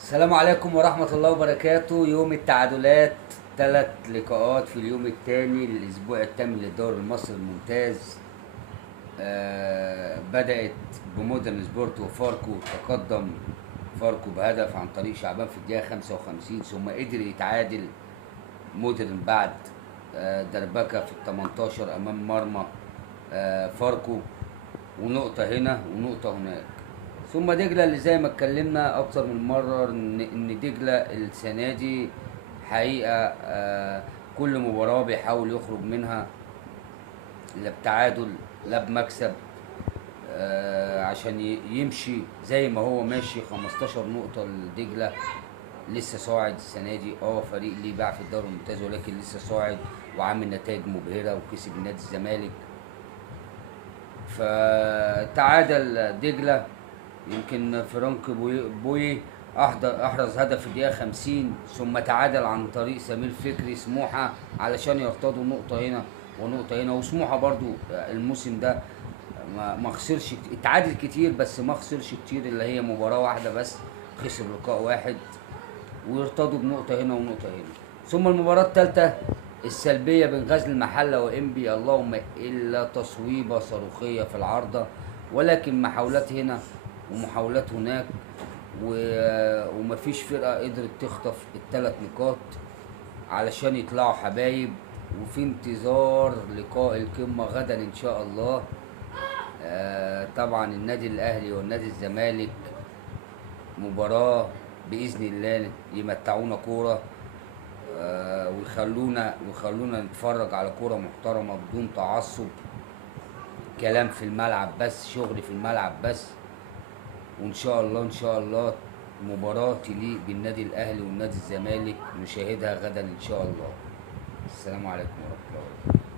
السلام عليكم ورحمة الله وبركاته. يوم التعادلات، 3 لقاءات في اليوم الثاني للأسبوع الثامن للدوري المصري الممتاز. بدأت بمودرن سبورت وفاركو. تقدم فاركو بهدف عن طريق شعبان في الدقيقة 55، ثم قدر يتعادل مودرن بعد دربكة في ال 18 أمام مرمى فاركو، ونقطة هنا ونقطة هناك. ثم دجلة اللي زي ما اتكلمنا أكتر من مرة إن دجلة السنة دي حقيقة كل مباراة بيحاول يخرج منها لا بتعادل لا بمكسب، عشان يمشي زي ما هو ماشي. 15 نقطة لدجلة، لسه صاعد السنة دي. فريق ليه باع في الدوري الممتاز ولكن لسه صاعد وعامل نتائج مبهرة وكسب نادي الزمالك. فتعادل دجلة، يمكن فرانك بوي احرز هدف في الدقيقه 50، ثم تعادل عن طريق سمير فكري سموحه علشان يرتضوا نقطه هنا ونقطه هنا. وسموحه برضو الموسم ده ما خسرش، اتعادل كتير بس ما خسرش كتير، اللي هي مباراه واحده بس، خسر لقاء واحد، ويرتضوا بنقطه هنا ونقطه هنا. ثم المباراه الثالثه السلبيه بين غزل المحله وانبي، اللهم الا تصويبه صاروخيه في العارضه، ولكن محاولات هنا ومحاولات هناك، ومفيش فرقة قدرت تخطف ال3 نقاط علشان يطلعوا حبايب. وفي انتظار لقاء القمة غدا ان شاء الله. طبعا النادي الاهلي والنادي الزمالك مباراة بإذن الله يمتعونا كورة، ويخلونا نتفرج على كورة محترمة بدون تعصب، كلام في الملعب بس، شغل في الملعب بس. وان شاء الله ان شاء الله مباراة تليق بالنادي الاهلي والنادي الزمالك نشاهدها غدا ان شاء الله. السلام عليكم ورحمة الله وبركاته.